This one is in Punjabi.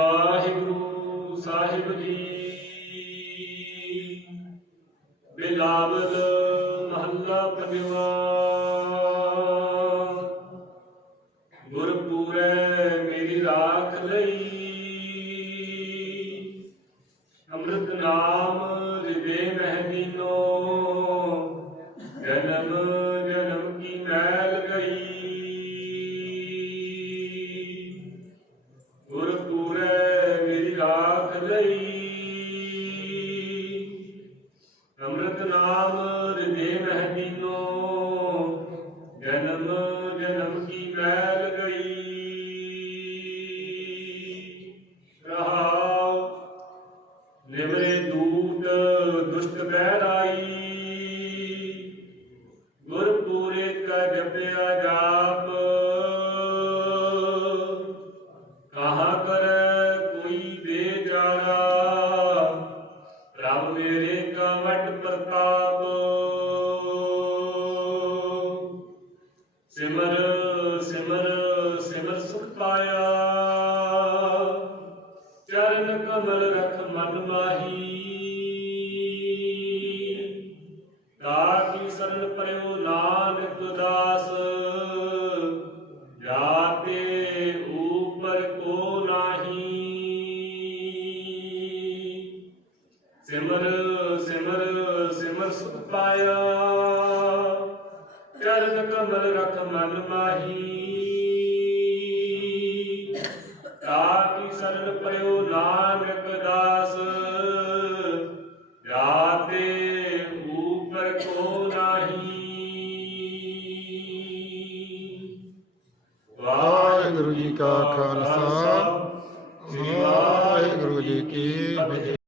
ਵਾਹਿਗੁਰੂ ਸਾਹਿਬ ਜੀ। ਬਿਲਾਵਲ ਮਹੱਲਾ ਪੰਜਵਾ। ਗੁਰਪੂਰੈ ਮੇਰੀ ਰਾਖ ਲਈ। ਅੰਮ੍ਰਿਤ ਨਾਮ ਹਿਰਦੇ ਮਹਿਦੀਨੋ ਲਈ। ਅੰਮ੍ਰਿਤ ਨਾਮ ਹਿਰਦੇ ਮਹਿਦੀਨੋ ਜਨਮ ਜਨਮ ਕੀ ਮੈਲ ਗਈ। ਰਹਾਉ, ਨਿਮਰੇ ਦੂਤ ਦੁਸ਼ਟ ਬਹਿਰਾਈ ਗੁਰਪੂਰੇ ਕਾ ਜਪਿਆ ਜਾਪ, ਕਹਾ ਕਰ ਪਾਇਆ। ਚਰਨ ਕਮਲ ਰਖ ਮਨ ਮਾਹੀ। ਤਾਕੀ ਸਰਣ ਪਰਿਓ ਨਾਨਕ ਦਾਸ। ਜਾਤੇ ਉਪਰ ਕੋ ਨਾਹੀ। ਸਿਮਰ ਸਿਮਰ ਸਿਮਰ ਸੁਖ ਪਾਇਆ। ਚਰਨ ਕਮਲ ਰਖ ਮਨ ਮਾਹੀ। ਤਾਕੀ ਸਰਣ ਪਰਿਓ ਨਾਨਕ ਦਾਸ। ਜਾਤੇ ਊਪਰ ਕੋ ਨਾਹੀ। ਵਾਹਿਗੁਰੂ ਜੀ ਕਾ ਖਾਲਸਾ। ਵਾਹਿਗੁਰੂ ਜੀ ਕੀ ਫਤਿਹ।